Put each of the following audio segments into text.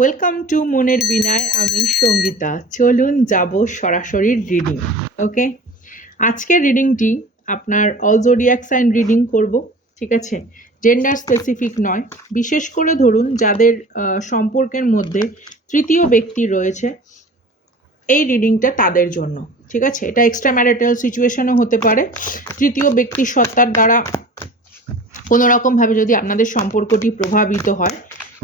Welcome to মনের বিনায়। আমি সঙ্গীতা। চলুন যাব সরাসরি রিডিং। ওকে, আজকের রিডিংটি আপনার অল জোডিয়াক সাইন রিডিং করব, ঠিক আছে? জেন্ডার স্পেসিফিক নয়। বিশেষ করে ধরুন যাদের সম্পর্কের মধ্যে তৃতীয় ব্যক্তি রয়েছে, এই রিডিংটা তাদের জন্য, ঠিক আছে? এটা এক্সট্রা ম্যারিটাল সিচুয়েশনও হতে পারে। তৃতীয় ব্যক্তির সত্তার দ্বারা কোনো রকমভাবে যদি আপনাদের সম্পর্কটি প্রভাবিত হয়,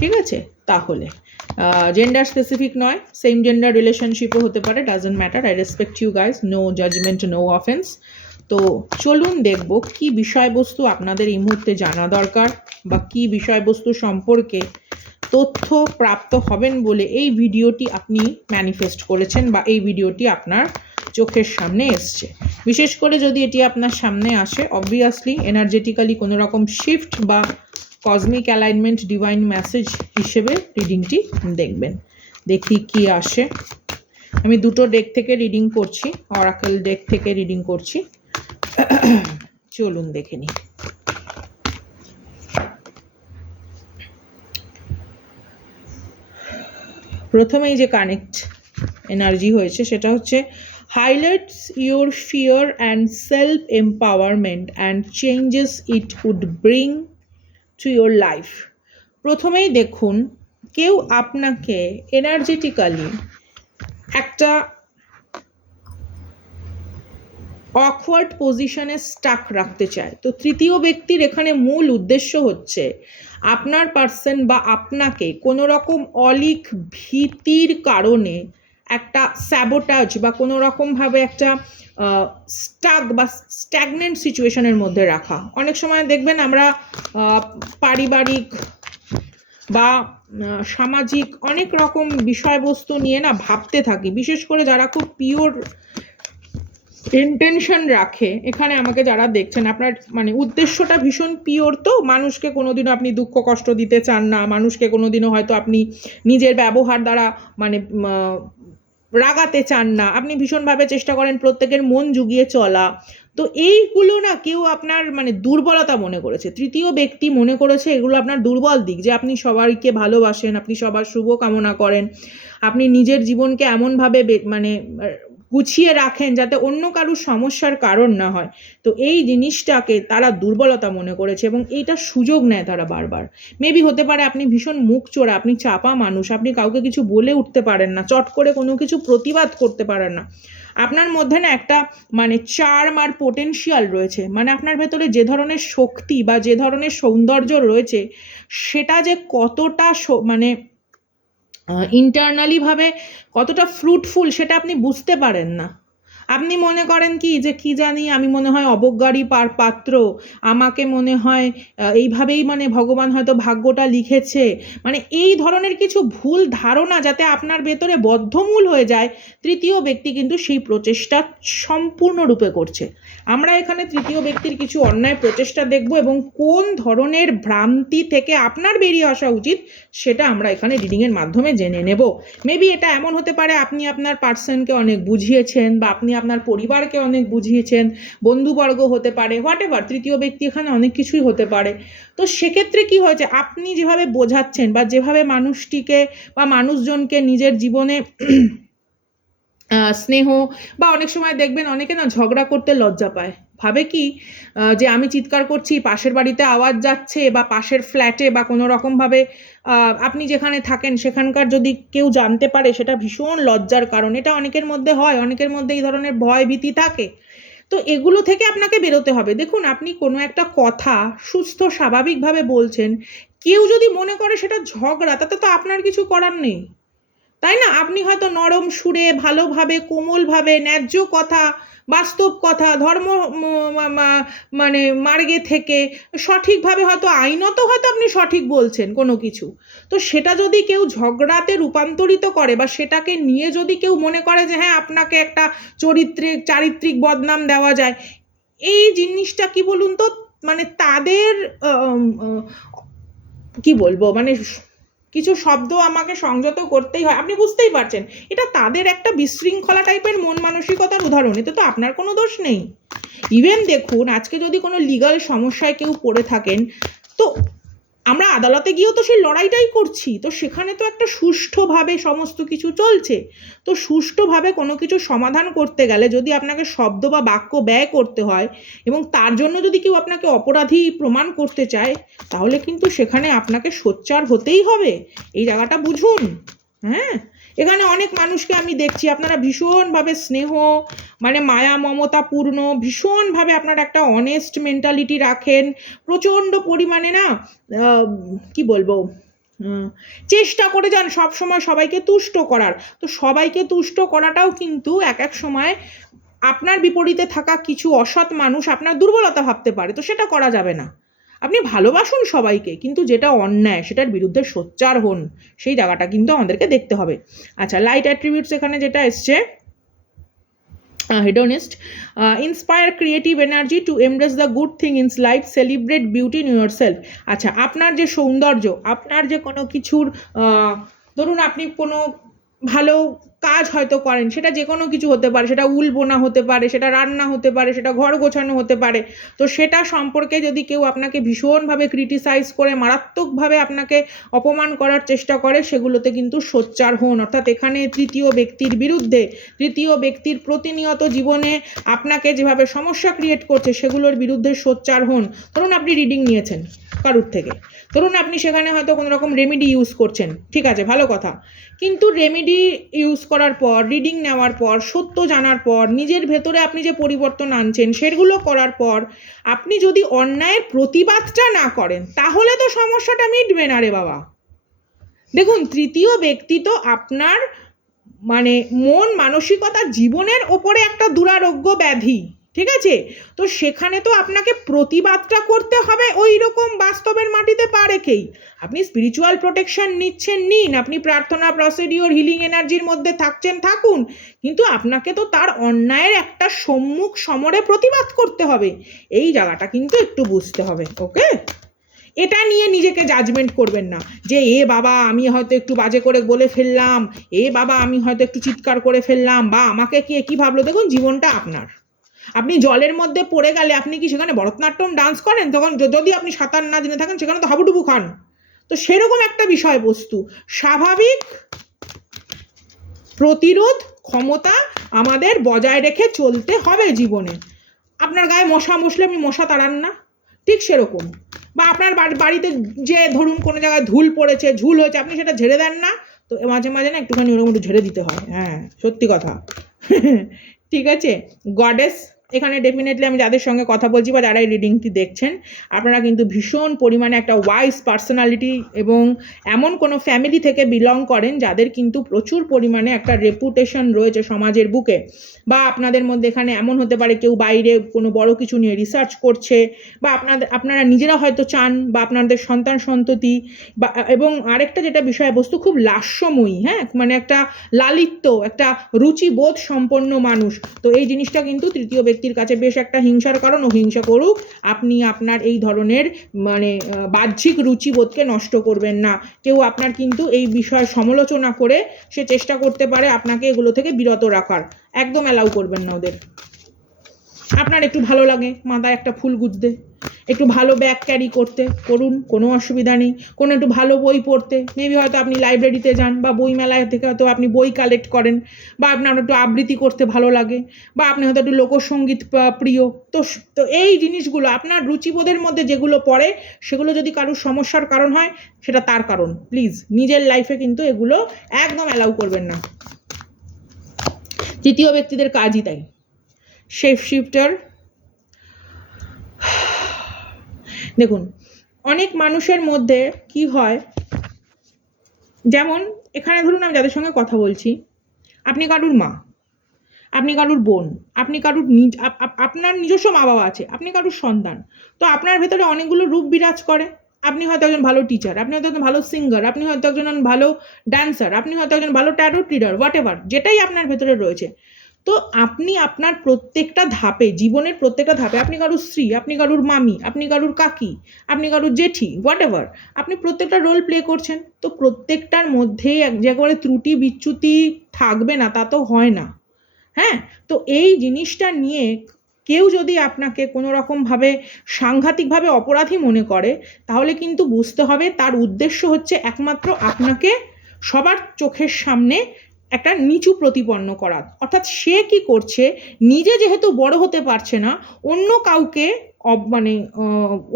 ঠিক আছে, তাহলে জেন্ডার স্পেসিফিক নয়, সেম জেন্ডার রিলেশনশিপও হতে পারে, doesn't matter. I respect you guys, no judgment, no offense. তো চলুন দেখব কি বিষয়বস্তু আপনাদের এই মুহূর্তে জানা দরকার, বা কি বিষয়বস্তু সম্পর্কে তথ্য প্রাপ্ত হবেন বলে এই ভিডিওটি আপনি ম্যানিফেস্ট করেছেন, বা এই ভিডিওটি আপনার চোখের সামনে এসছে। বিশেষ করে যদি এটি আপনার সামনে আসে, অবভিয়াসলি এনার্জেটিক্যালি কোনো রকম শিফট বা কসমিক অ্যালাইনমেন্ট, ডিভাইন মেসেজ হিসেবে রিডিংটি দেখবেন। দেখি কি আসে। আমি দুটো ডেক থেকে রিডিং করছি, অরাকেল ডেক থেকে রিডিং করছি। চলুন দেখে নিই। প্রথমেই যে কানেক্ট এনার্জি হয়েছে সেটা হচ্ছে highlights your fear and self-empowerment and changes it would bring to your life. প্রথমেই দেখুন, কেউ আপনাকে এনার্জেটিক্যালি একটা অকওয়ার্ড পজিশনে স্টাক রাখতে চায়। তো তৃতীয় ব্যক্তির এখানে মূল উদ্দেশ্য হচ্ছে আপনার পার্সন বা আপনাকে কোনো রকম অলিক ভীতির কারণে একটা স্যাবোটাজ বা কোনো রকমভাবে একটা স্টাক বা স্ট্যাগনেন্ট সিচুয়েশনের মধ্যে রাখা। অনেক সময় দেখবেন আমরা পারিবারিক বা সামাজিক অনেক রকম বিষয়বস্তু নিয়ে না ভাবতে থাকি, বিশেষ করে যারা খুব পিওর ইন্টেনশন রাখে। এখানে আমাকে যারা দেখছেন, আপনার মানে উদ্দেশ্যটা ভীষণ পিওর, তো মানুষকে কোনোদিনও আপনি দুঃখ কষ্ট দিতে চান না, মানুষকে কোনোদিনও হয়তো আপনি নিজের ব্যবহার দ্বারা মানে রাগাতে চান না, আপনি ভীষণভাবে চেষ্টা করেন প্রত্যেকের মন জুগিয়ে চলা। তো এইগুলো না কেউ আপনার মানে দুর্বলতা মনে করেছে, তৃতীয় ব্যক্তি মনে করেছে এগুলো আপনার দুর্বল দিক, যে আপনি সবাইকে ভালোবাসেন, আপনি সবার শুভ কামনা করেন, আপনি নিজের জীবনকে এমনভাবে মানে গুছিয়ে রাখেন যাতে অন্য কারুর সমস্যার কারণ না হয়। তো এই জিনিসটাকে তারা দুর্বলতা মনে করেছে এবং এইটা সুযোগ নেয় তারা বারবার। মেবি হতে পারে আপনি ভীষণ মুখ চোরা, আপনি চাপা মানুষ, আপনি কাউকে কিছু বলে উঠতে পারেন না, চট করে কোনো কিছু প্রতিবাদ করতে পারেন না। আপনার মধ্যে না একটা মানে চার্ম আর পোটেনশিয়াল রয়েছে, মানে আপনার ভেতরে যে ধরনের শক্তি বা যে ধরনের সৌন্দর্য রয়েছে সেটা যে কতটা মানে ইন্টারনালিভাবে কতটা ফ্রুটফুল সেটা আপনি বুঝতে পারেন না। আপনি মনে করেন কি যে কি জানি আমি মনে হয় অবজ্ঞারই পাত্র, আমাকে মনে হয় এইভাবেই মানে ভগবান হয়তো ভাগ্যটা লিখেছে, মানে এই ধরনের কিছু ভুল ধারণা যাতে আপনার ভেতরে বদ্ধমূল হয়ে যায়, তৃতীয় ব্যক্তি কিন্তু সেই প্রচেষ্টা সম্পূর্ণরূপে করছে। আমরা এখানে তৃতীয় ব্যক্তির কিছু অন্যায় প্রচেষ্টা দেখব এবং কোন ধরনের ভ্রান্তি থেকে আপনার বেরিয়ে আসা উচিত সেটা আমরা এখানে রিডিংয়ের মাধ্যমে জেনে নেব। মেবি এটা এমন হতে পারে আপনি আপনার পার্সনকে অনেক বুঝিয়েছেন, বা আপনি আপনার পরিবারকে অনেক বুঝিয়েছেন, বন্ধুবর্গ হতে পারে, হোয়াট এভার, তৃতীয় ব্যক্তি এখানে অনেক কিছুই হতে পারে। তো সেক্ষেত্রে কি হয়েছে, আপনি যেভাবে বোঝাচ্ছেন বা যেভাবে মানুষটিকে বা মানুষজনকে নিজের জীবনে স্নেহ, বা অনেক সময় দেখবেন অনেকে না ঝগড়া করতে লজ্জা পায়, ভাবে কি যে আমি চিৎকার করছি, পাশের বাড়িতে আওয়াজ যাচ্ছে, বা পাশের ফ্ল্যাটে বা কোনো রকমভাবে আপনি যেখানে থাকেন সেখানকার যদি কেউ জানতে পারে সেটা ভীষণ লজ্জার কারণ। এটা অনেকের মধ্যে হয়, অনেকের মধ্যে এই ধরনের ভয় ভীতি থাকে। তো এগুলো থেকে আপনাকে বেরোতে হবে। দেখুন, আপনি কোনো একটা কথা সুস্থ স্বাভাবিকভাবে বলছেন, কেউ যদি মনে করে সেটা ঝগড়া, তাতে তো আপনার কিছু করার নেই, তাই না? আপনি হয়তো নরম সুরে, ভালোভাবে, কোমলভাবে, ন্যায্য কথা, বাস্তব কথা, ধর্ম মানে মার্গে থেকে সঠিকভাবে হয়তো আইনত হয়তো আপনি সঠিক বলছেন কোনো কিছু। তো সেটা যদি কেউ ঝগড়াতে রূপান্তরিত করে, বা সেটাকে নিয়ে যদি কেউ মনে করে যে হ্যাঁ আপনাকে একটা চারিত্রিক বদনাম দেওয়া যায়, এই জিনিসটা কি বলুন তো, মানে তাদের কি বলবো, মানে কিছু শব্দ আমাকে সংযত করতেই হয়, আপনি বুঝতেই পারছেন, এটা তাদের একটা বিশৃঙ্খলা টাইপের মন মানসিকতার উদাহরণ, এতে তো আপনার কোনো দোষ নেই। ইভেন দেখুন, আজকে যদি কোনো লিগাল সমস্যায় কেউ পড়ে থাকেন, তো আমরা আদালতে গিয়েও তো সেই লড়াইটাই করছি, তো সেখানে তো একটা সুষ্ঠুভাবে সমস্ত কিছু চলছে। তো সুষ্ঠুভাবে কোনো কিছু সমাধান করতে গেলে যদি আপনাকে শব্দ বা বাক্য ব্যয় করতে হয় এবং তার জন্য যদি কেউ আপনাকে অপরাধী প্রমাণ করতে চায়, তাহলে কিন্তু সেখানে আপনাকে সোচ্চার হতেই হবে। এই জায়গাটা বুঝুন। হ্যাঁ, এখানে অনেক মানুষকে আমি দেখছি আপনারা ভীষণভাবে স্নেহ, মানে মায়া মমতাপূর্ণ, ভীষণভাবে আপনারা একটা অনেস্ট মেন্টালিটি রাখেন, প্রচণ্ড পরিমাণে না কি বলবো, চেষ্টা করে যান সবসময় সবাইকে তুষ্ট করার। তো সবাইকে তুষ্ট করাটাও কিন্তু এক এক সময় আপনার বিপরীতে থাকা কিছু অসৎ মানুষ আপনার দুর্বলতা ভাবতে পারে, তো সেটা করা যাবে না। আপনি ভালোবাসুন সবাইকে, কিন্তু যেটা অন্যায় সেটার বিরুদ্ধে সোচ্চার হন, সেই জায়গাটা কিন্তু আমাদেরকে দেখতে হবে। আচ্ছা, লাইট অ্যাট্রিবিউটস এখানে যেটা এসছে, hedonist, inspire creative energy to embrace the good thing in life, celebrate beauty in yourself। আচ্ছা, আপনার যে সৌন্দর্য, আপনার যে কোনো কিছুর ধরুন আপনি কোনো ভালো কাজ হয়তো করেন, সেটা যে কোনো কিছু হতে পারে, সেটা উল বোনা হতে পারে, সেটা রান্না হতে পারে, সেটা ঘর গোছানো হতে পারে। তো সেটা সম্পর্কে যদি কেউ আপনাকে ভীষণভাবে ক্রিটিসাইজ করে মারাত্মকভাবে আপনাকে অপমান করার চেষ্টা করে, সেগুলোতে কিন্তু সোচ্চার হন। অর্থাৎ এখানে তৃতীয় ব্যক্তির বিরুদ্ধে, তৃতীয় ব্যক্তির প্রতিনিয়ত জীবনে আপনাকে যেভাবে সমস্যা ক্রিয়েট করছে সেগুলোর বিরুদ্ধে সোচ্চার হন। ধরুন আপনি রিডিং নিয়েছেন কারুর থেকে, ধরুন আপনি সেখানে হয়তো কোনো রকম রেমেডি ইউজ করছেন, ঠিক আছে, ভালো কথা, কিন্তু রেমেডি ইউজ করার পর, রিডিং নেওয়ার পর, সত্য জানার পর, নিজের ভেতরে আপনি যে পরিবর্তন আনছেন সেগুলো করার পর আপনি যদি অন্যায়ের প্রতিবাদটা না করেন, তাহলে তো সমস্যাটা মিটবে না রে বাবা। দেখুন, তৃতীয় ব্যক্তি তো আপনার মানে মন মানসিকতা জীবনের ওপরে একটা দুরারোগ্য ব্যাধি, ঠিক আছে? তো সেখানে তো আপনাকে প্রতিবাদটা করতে হবে ওই রকম বাস্তবের মাটিতে পা রেখেই। আপনি স্পিরিচুয়াল প্রোটেকশন নিন, আপনি প্রার্থনা, প্রসিডিওর, হিলিং এনার্জির মধ্যে থাকুন, কিন্তু আপনাকে তো তার অন্যায়ের একটা সম্মুখ সমরে প্রতিবাদ করতে হবে। এই জায়গাটা কিন্তু একটু বুঝতে হবে, ওকে? এটা নিয়ে নিজেকে জাজমেন্ট করবেন না যে বাবা আমি হয়তো একটু বাজে করে বলে ফেললাম, বাবা আমি হয়তো একটু চিৎকার করে ফেললাম, বা আমাকে কি ভাবলো। দেখুন, জীবনটা আপনার। আপনি জলের মধ্যে পড়ে গেলে আপনি কি সেখানে ভরতনাট্যম ডান্স করেন? তখন যদি আপনি সাঁতার না জেনে থাকেন সেখানে তো হাবুডুবু খান। তো সেরকম একটা বিষয়বস্তু, স্বাভাবিক প্রতিরোধ ক্ষমতা আমাদের বজায় রেখে চলতে হবে জীবনে। আপনার গায়ে মশা বসলে আপনি মশা তাড়ান না, ঠিক সেরকম। বা আপনার বাড়িতে যে ধরুন কোনো জায়গায় ধুল পড়েছে, ঝুল হয়েছে, আপনি সেটা ঝেড়ে দেন না? তো মাঝে মাঝে না একটুখানি ওরকম একটু ঝেড়ে দিতে হয়। হ্যাঁ, সত্যি কথা। ঠিক আছে, গডেস এখানে ডেফিনেটলি আমি যাদের সঙ্গে কথা বলছি বা যারা এই রিডিংটি দেখছেন, আপনারা কিন্তু ভীষণ পরিমাণে একটা ওয়াইজ পার্সোনালিটি এবং এমন কোনো ফ্যামিলি থেকে বিলং করেন যাদের কিন্তু প্রচুর পরিমাণে একটা রেপুটেশন রয়েছে সমাজের বুকে। বা আপনাদের মধ্যে এখানে এমন হতে পারে কেউ বাইরে কোনো বড় কিছু নিয়ে রিসার্চ করছে, বা আপনারা নিজেরা হয়তো চান, বা আপনাদের সন্তান সন্ততি, বা এবং আরেকটা যেটা বিষয়বস্তু খুব লাস্যময়ী, হ্যাঁ, মানে একটা লালিত্য, একটা রুচিবোধ সম্পন্ন মানুষ। তো এই জিনিসটা কিন্তু তৃতীয় ব্যক্তির কাছে বেশ একটা হিংসার কারণ। ও হিংসা করুক, আপনি আপনার এই ধরনের মানে বাহ্যিক রুচিবোধকে নষ্ট করবেন না। কেউ আপনার কিন্তু এই বিষয়ে সমালোচনা করে সে চেষ্টা করতে পারে আপনাকে এগুলো থেকে বিরত রাখার, একদম অ্যালাউ করবেন না ওদের। আপনার একটু ভালো লাগে মাথায় একটা ফুল গুঁজতে, একটু ভালো ব্যাগ ক্যারি করতে, করুন, কোনো অসুবিধা নেই। কোনো একটু ভালো বই পড়তে, মেবি হয়তো আপনি লাইব্রেরিতে যান বা বই মেলায় থেকে হয়তো আপনি বই কালেক্ট করেন, বা আপনার একটু আবৃত্তি করতে ভালো লাগে, বা আপনি হয়তো একটু লোকসঙ্গীত প্রিয়। তো এই জিনিসগুলো আপনার রুচিবোধের মধ্যে যেগুলো পড়ে, সেগুলো যদি কারোর সমস্যার কারণ হয়, সেটা তার কারণ। প্লিজ নিজের লাইফে কিন্তু এগুলো একদম অ্যালাউ করবেন না। তৃতীয় ব্যক্তিদের কাজই তাই। শেপ শিফটার, দেখুন অনেক মানুষের মধ্যে কি হয়, যেমন এখানে ধরুন আমি যাদের সঙ্গে কথা বলছি, আপনি কারুর মা, আপনি কারুর বোন, আপনি কারুর আপনার নিজস্ব মা বাবা আছে, আপনি কারুর সন্তান। তো আপনার ভেতরে অনেকগুলো রূপ বিরাজ করে। আপনি হয়তো একজন ভালো টিচার, আপনি হয়তো একজন ভালো সিঙ্গার, আপনি হয়তো একজন ভালো ড্যান্সার, আপনি হয়তো একজন ভালো ট্যারোট রিডার, হোয়াট এভার, যেটাই আপনার ভেতরে রয়েছে। তো আপনি আপনার প্রত্যেকটা ধাপে, জীবনের প্রত্যেকটা ধাপে, আপনি কারুর স্ত্রী, আপনি কারুর মামি, আপনি কারুর কাকি, আপনি কারুর জেঠি, হোয়াট এভার, আপনি প্রত্যেকটা রোল প্লে করছেন। তো প্রত্যেকটার মধ্যেই এক জায়গায় ত্রুটি বিচ্যুতি থাকবে না, তা তো হয় না। হ্যাঁ, তো এই জিনিসটা নিয়ে কেউ যদি আপনাকে কোনো রকমভাবে সাংঘাতিকভাবে অপরাধী মনে করে, তাহলে কিন্তু বুঝতে হবে তার উদ্দেশ্য হচ্ছে একমাত্র আপনাকে সবার চোখের সামনে একটা নিচু প্রতিপন্ন করা। অর্থাৎ সে কি করছে, নিজে যেহেতু বড় হতে পারছে না, অন্য কাউকে মানে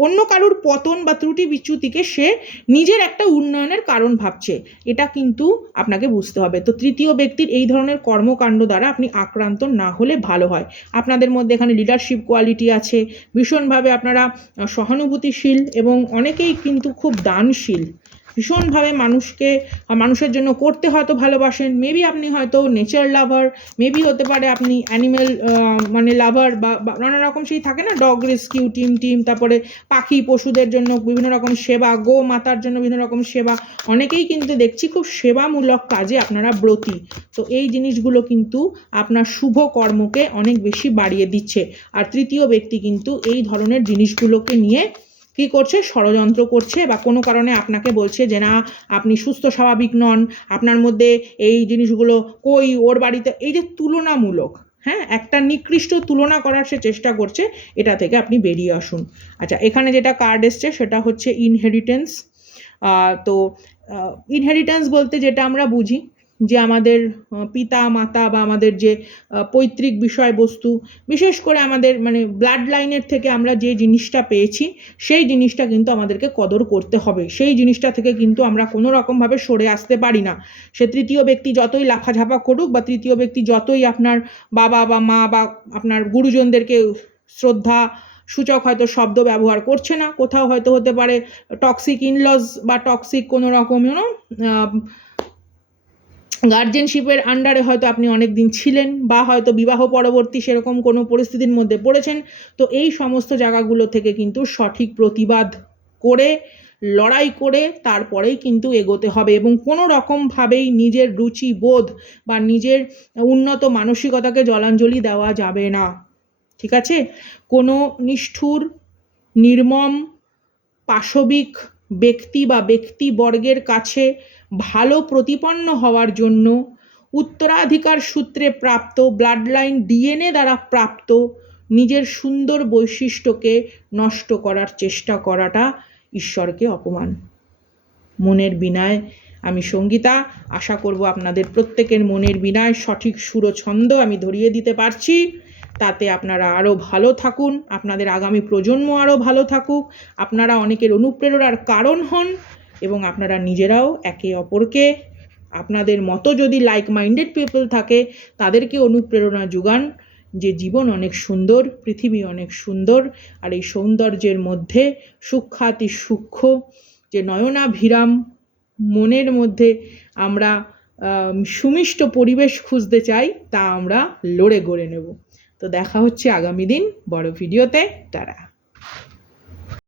অন্য কারুর পতন বা ত্রুটি বিচ্যুতিকে সে নিজের একটা উন্নয়নের কারণ ভাবছে। এটা কিন্তু আপনাকে বুঝতে হবে। তো তৃতীয় ব্যক্তির এই ধরনের কর্মকাণ্ড দ্বারা আপনি আক্রান্ত না হলে ভালো হয়। আপনাদের মধ্যে এখানে লিডারশিপ কোয়ালিটি আছে, ভীষণভাবে আপনারা সহানুভূতিশীল এবং অনেকেই কিন্তু খুব দানশীল, ভীষণভাবে মানুষের জন্য করতে হয়তো ভালোবাসেন। মেবি আপনি হয়তো নেচার লাভার, মেবি হতে পারে আপনি অ্যানিম্যাল মানে লাভার, বা নানা রকম সেই থাকে না, ডগ রেস্কিউ টিম, তারপরে পাখি পশুদের জন্য বিভিন্ন রকম সেবা, গো মাতার জন্য বিভিন্ন রকম সেবা। অনেকেই কিন্তু দেখছি খুব সেবামূলক কাজে আপনারা ব্রতী। তো এই জিনিসগুলো কিন্তু আপনার শুভ কর্মকে অনেক বেশি বাড়িয়ে দিচ্ছে। আর তৃতীয় ব্যক্তি কিন্তু এই ধরনের জিনিসগুলোকে নিয়ে কী করছে, ষড়যন্ত্র করছে, বা কোনো কারণে আপনাকে বলছে যে না আপনি সুস্থ স্বাভাবিক নন, আপনার মধ্যে এই জিনিসগুলো কই, ওর বাড়িতে, এই যে তুলনামূলক, হ্যাঁ, একটা নিকৃষ্ট তুলনা করার সে চেষ্টা করছে, এটা থেকে আপনি বেরিয়ে আসুন। আচ্ছা, এখানে যেটা কার্ড এসছে সেটা হচ্ছে ইনহেরিটেন্স। তো ইনহেরিটেন্স বলতে যেটা আমরা বুঝি যে আমাদের পিতা মাতা বা আমাদের যে পৈতৃক বিষয়বস্তু, বিশেষ করে আমাদের মানে ব্লাড লাইনের থেকে আমরা যে জিনিসটা পেয়েছি, সেই জিনিসটা কিন্তু আমাদেরকে কদর করতে হবে। সেই জিনিসটা থেকে কিন্তু আমরা কোনো রকমভাবে সরে আসতে পারি না। সে তৃতীয় ব্যক্তি যতই লাফাঝাপা করুক, বা তৃতীয় ব্যক্তি যতই আপনার বাবা বা মা বা আপনার গুরুজনদেরকে শ্রদ্ধা সূচক হয়তো শব্দ ব্যবহার করছে না, কোথাও হয়তো হতে পারে টক্সিক ইনলজ বা টক্সিক কোনো রকম গার্জেনশিপের আন্ডারে হয়তো আপনি অনেক দিন ছিলেন, বা হয়তো বিবাহ পরবর্তী সেরকম কোনো পরিস্থিতির মধ্যে পড়েছেন। তো এই সমস্ত জায়গাগুলো থেকে কিন্তু সঠিক প্রতিবাদ করে, লড়াই করে তারপরেই কিন্তু এগোতে হবে, এবং কোনো রকমভাবেই নিজের রুচিবোধ বা নিজের উন্নত মানসিকতাকে জলাঞ্জলি দেওয়া যাবে না। ঠিক আছে? কোনো নিষ্ঠুর, নির্মম, পাশবিক ব্যক্তি বা ব্যক্তিবর্গের কাছে ভালো প্রতিপন্ন হওয়ার জন্য উত্তরাধিকার সূত্রে প্রাপ্ত, ব্লাড লাইন ডিএনএ দ্বারা প্রাপ্ত নিজের সুন্দর বৈশিষ্ট্যকে নষ্ট করার চেষ্টা করাটা ঈশ্বরকে অপমান। মনের বিনায় আমি সঙ্গীতা। আশা করব আপনাদের প্রত্যেকের মনের বিনায় সঠিক সুর ছন্দ আমি ধরিয়ে দিতে পারছি। তাতে আপনারা আরও ভালো থাকুন, আপনাদের আগামী প্রজন্ম আরও ভালো থাকুক, আপনারা অনেকের অনুপ্রেরণার কারণ হন, এবং আপনারা নিজেরাও একে অপরকে, আপনাদের মতো যদি লাইক মাইন্ডেড পিপল থাকে, তাদেরকে অনুপ্রেরণা যোগান যে জীবন অনেক সুন্দর, পৃথিবী অনেক সুন্দর, আর এই সৌন্দর্যের মধ্যে সূক্ষ্মাতি সূক্ষ্ম যে নয়নাভিরাম মনের মধ্যে আমরা সুমিষ্ট পরিবেশ খুঁজতে চাই, তা আমরা লড়ে গড়ে নেব। তো দেখা হচ্ছে আগামী দিন বড় ভিডিওতে। টাটা।